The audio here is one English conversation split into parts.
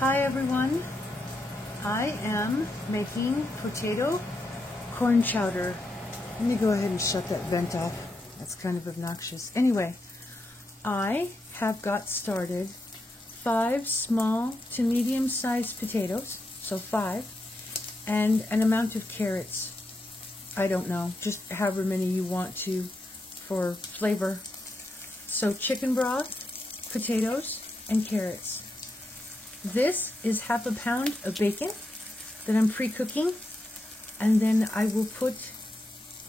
Hi everyone, I am making potato corn chowder. Let me go ahead and shut that vent off. That's kind of obnoxious. Anyway, I have got started 5 small to medium-sized potatoes, so 5, and an amount of carrots. I don't know, just however many you want to for flavor. So chicken broth, potatoes, and carrots. This is half a pound of bacon that I'm pre-cooking, and then I will put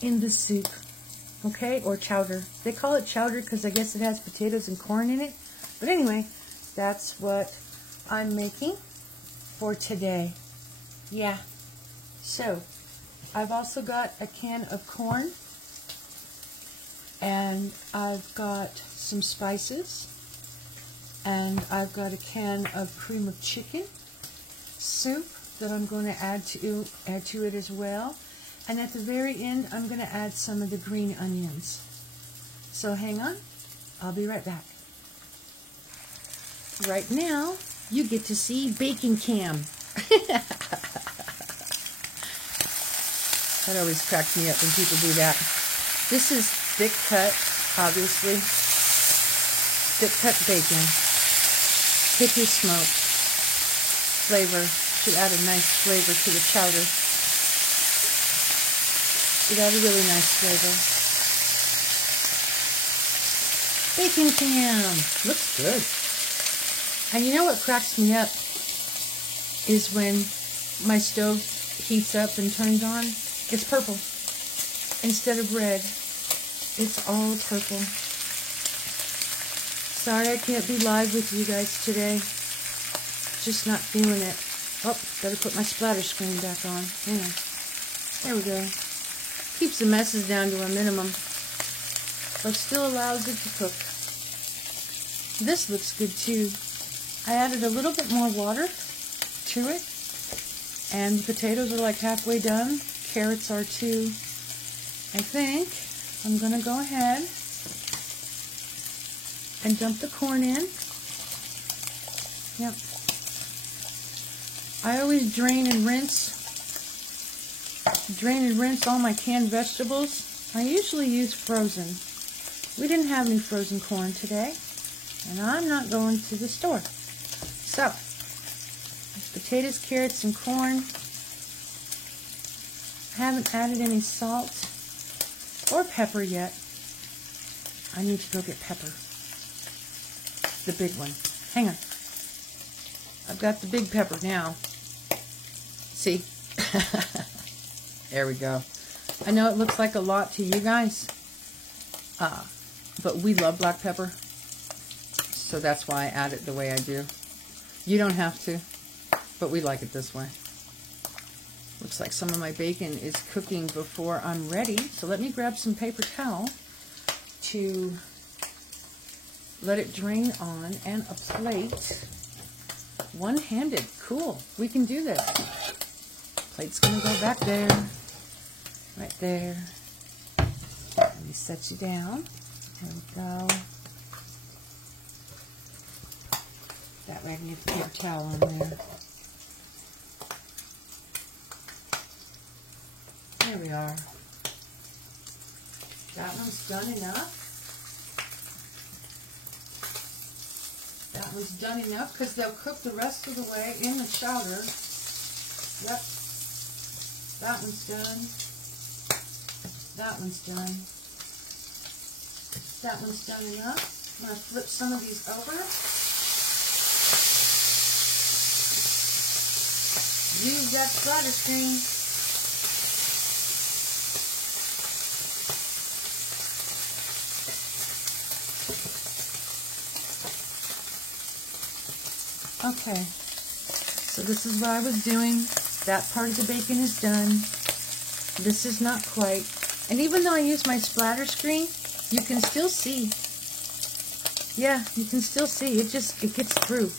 in the soup, okay, or chowder. They call it chowder because I guess it has potatoes and corn in it. But anyway, that's what I'm making for today. Yeah. So, I've also got a can of corn, and I've got some spices, and I've got a can of cream of chicken soup that I'm going to add to it as well. And at the very end, I'm going to add some of the green onions. So hang on, I'll be right back. Right now, you get to see Bacon Cam. That always cracks me up when people do that. This is thick cut, obviously. Thick cut bacon. Hickory smoke. Flavor. Should add a nice flavor to the chowder. Should add a really nice flavor. Bacon Cam. Looks good. And you know what cracks me up is when my stove heats up and turns on. It's purple instead of red. It's all purple. Sorry I can't be live with you guys today. Just not feeling it. Oh, better put my splatter screen back on. Hang on. There we go. Keeps the messes down to a minimum, but still allows it to cook. This looks good too. I added a little bit more water to it, and the potatoes are like halfway done. Carrots are too. I think I'm going to go ahead and dump the corn in. Yep. I always drain and rinse all my canned vegetables. I usually use frozen. We didn't have any frozen corn today, and I'm not going to the store. So, potatoes, carrots, and corn. I haven't added any salt or pepper yet. I need to go get pepper. The big one. Hang on. I've got the big pepper now. See? There we go. I know it looks like a lot to you guys, but we love black pepper, so that's why I add it the way I do. You don't have to, but we like it this way. Looks like some of my bacon is cooking before I'm ready, so let me grab some paper towel to let it drain on, and a plate. One-handed. Cool. We can do this. Plate's going to go back there. Right there. Let me set you down. There we go. That way I can get the paper towel on there. There we are. That one's done enough. That one's done enough because they'll cook the rest of the way in the chowder. Yep. That one's done. That one's done. That one's done enough. I'm going to flip some of these over. Use that splatter screen. Okay, so this is what I was doing. That part of the bacon is done. This is not quite. And even though I use my splatter screen, you can still see. Yeah, you can still see. It gets through.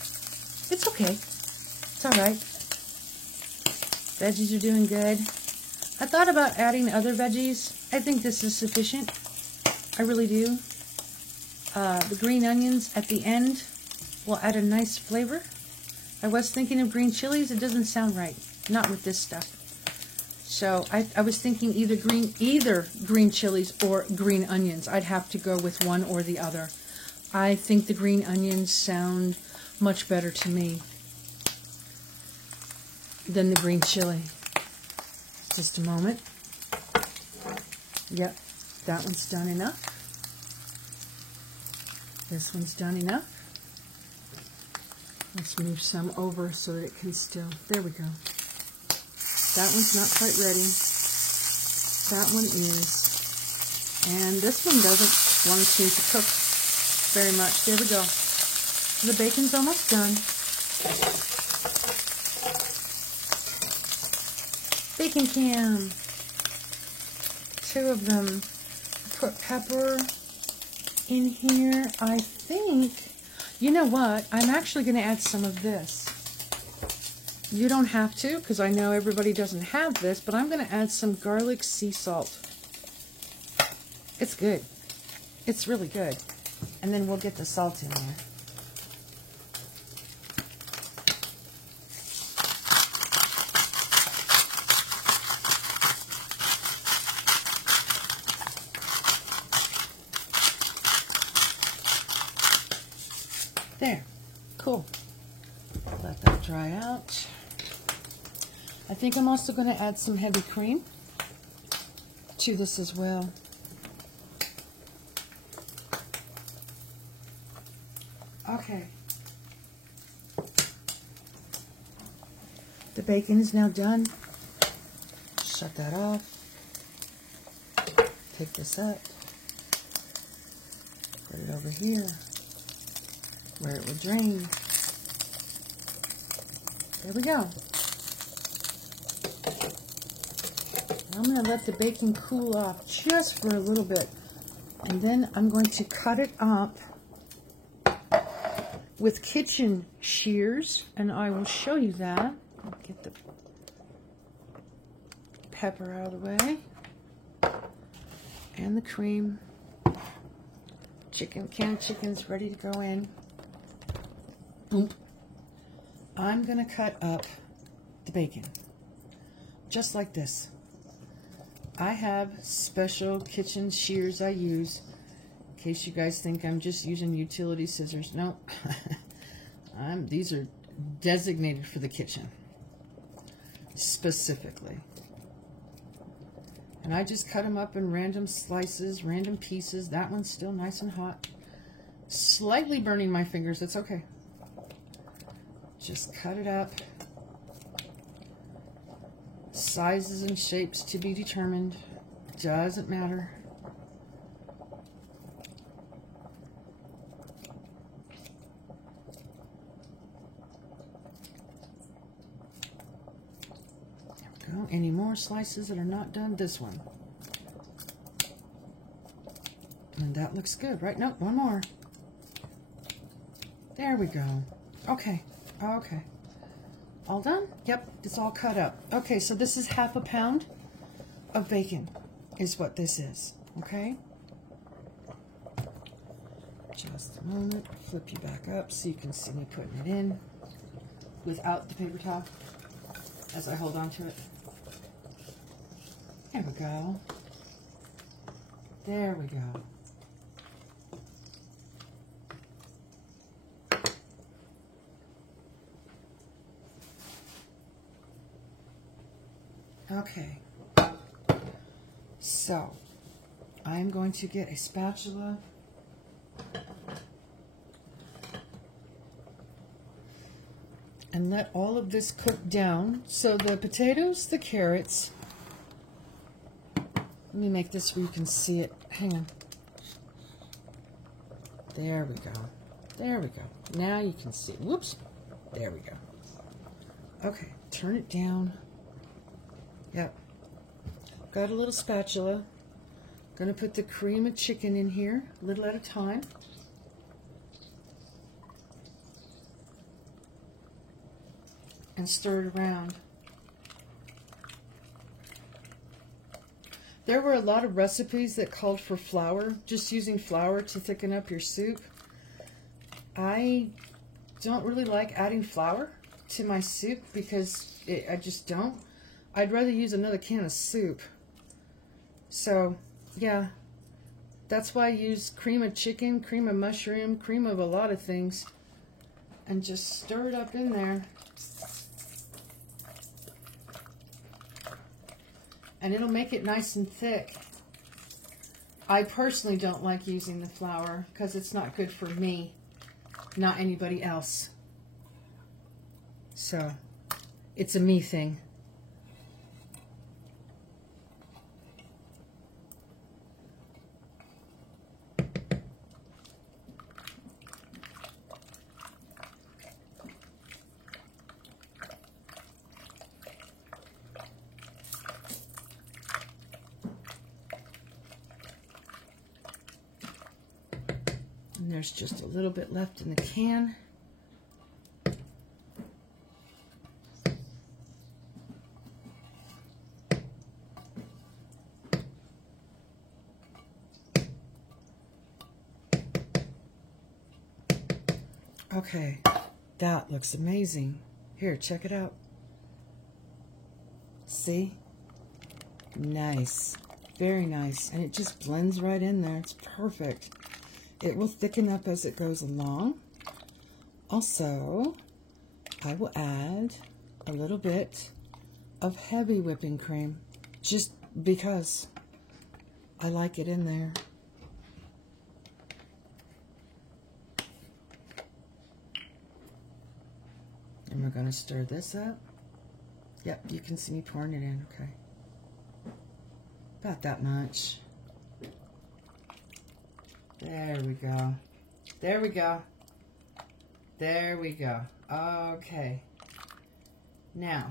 It's okay. It's alright. Veggies are doing good. I thought about adding other veggies. I think this is sufficient. I really do. The green onions at the end will add a nice flavor. I was thinking of green chilies. It doesn't sound right. Not with this stuff. So I was thinking either green chilies or green onions. I'd have to go with one or the other. I think the green onions sound much better to me than the green chili. Just a moment. Yep, that one's done enough. This one's done enough. Let's move some over so that it can still, there we go. That one's not quite ready. That one is. And this one doesn't want to seem to cook very much. There we go. The bacon's almost done. Bacon cam. 2 of them. Put pepper in here. I think, you know what? I'm actually going to add some of this. You don't have to, because I know everybody doesn't have this, but I'm going to add some garlic sea salt. It's good. It's really good. And then we'll get the salt in there. There. Cool. Let that dry out. I think I'm also going to add some heavy cream to this as well. Okay. The bacon is now done. Shut that off. Pick this up. Put it over here where it will drain. There we go. I'm going to let the bacon cool off just for a little bit. And then I'm going to cut it up with kitchen shears. And I will show you that. I'll get the pepper out of the way. And the cream. Canned chicken's ready to go in. Oop. I'm going to cut up the bacon. Just like this. I have special kitchen shears I use, in case you guys think I'm just using utility scissors. No, these are designated for the kitchen, specifically. And I just cut them up in random slices, random pieces. That one's still nice and hot. Slightly burning my fingers, that's okay. Just cut it up. Sizes and shapes to be determined. Doesn't matter. There we go. Any more slices that are not done? This one. And that looks good, right? Nope, one more. There we go. Okay. Okay. All done? Yep, it's all cut up. Okay, so this is ½ a pound of bacon is what this is, okay? Just a moment, flip you back up so you can see me putting it in without the paper towel as I hold on to it. There we go. There we go. Okay, so I'm going to get a spatula and let all of this cook down. So the potatoes, the carrots, let me make this where you can see it. Hang on. There we go. There we go. Now you can see it. Whoops. There we go. Okay, turn it down. Yep. Got a little spatula. Gonna put the cream of chicken in here, a little at a time. And stir it around. There were a lot of recipes that called for flour, just using flour to thicken up your soup. I don't really like adding flour. to my soup because I just don't. I'd rather use another can of soup. So, yeah, that's why I use cream of chicken, cream of mushroom, cream of a lot of things, and just stir it up in there. And it'll make it nice and thick. I personally don't like using the flour because it's not good for me, not anybody else. So, it's a me thing. And there's just a little bit left in the can. Okay, that looks amazing. Here, check it out. See? Nice. Very nice. And it just blends right in there. It's perfect. It will thicken up as it goes along. Also, I will add a little bit of heavy whipping cream, just because I like it in there. And we're going to stir this up. Yep, you can see me pouring it in, okay. About that much. There we go. There we go. There we go. Okay. Now,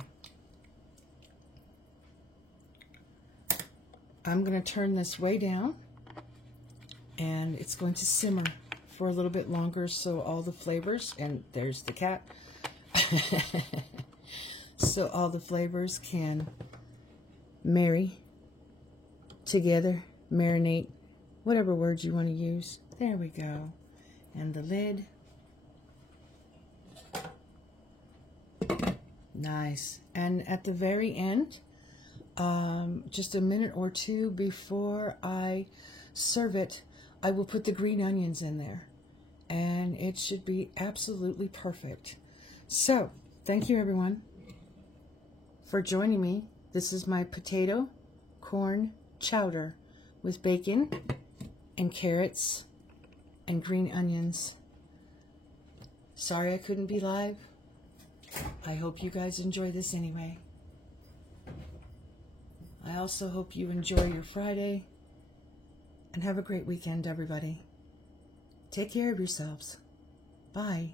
I'm going to turn this way down, and it's going to simmer for a little bit longer so all the flavors, and there's the cat, so all the flavors can marry together, marinate, whatever words you want to use. There we go. And the lid. Nice. And at the very end, just a minute or two before I serve it, I will put the green onions in there. And it should be absolutely perfect. So, thank you everyone for joining me. This is my potato corn chowder with bacon and carrots and green onions. Sorry I couldn't be live. I hope you guys enjoy this anyway. I also hope you enjoy your Friday and have a great weekend, everybody. Take care of yourselves. Bye.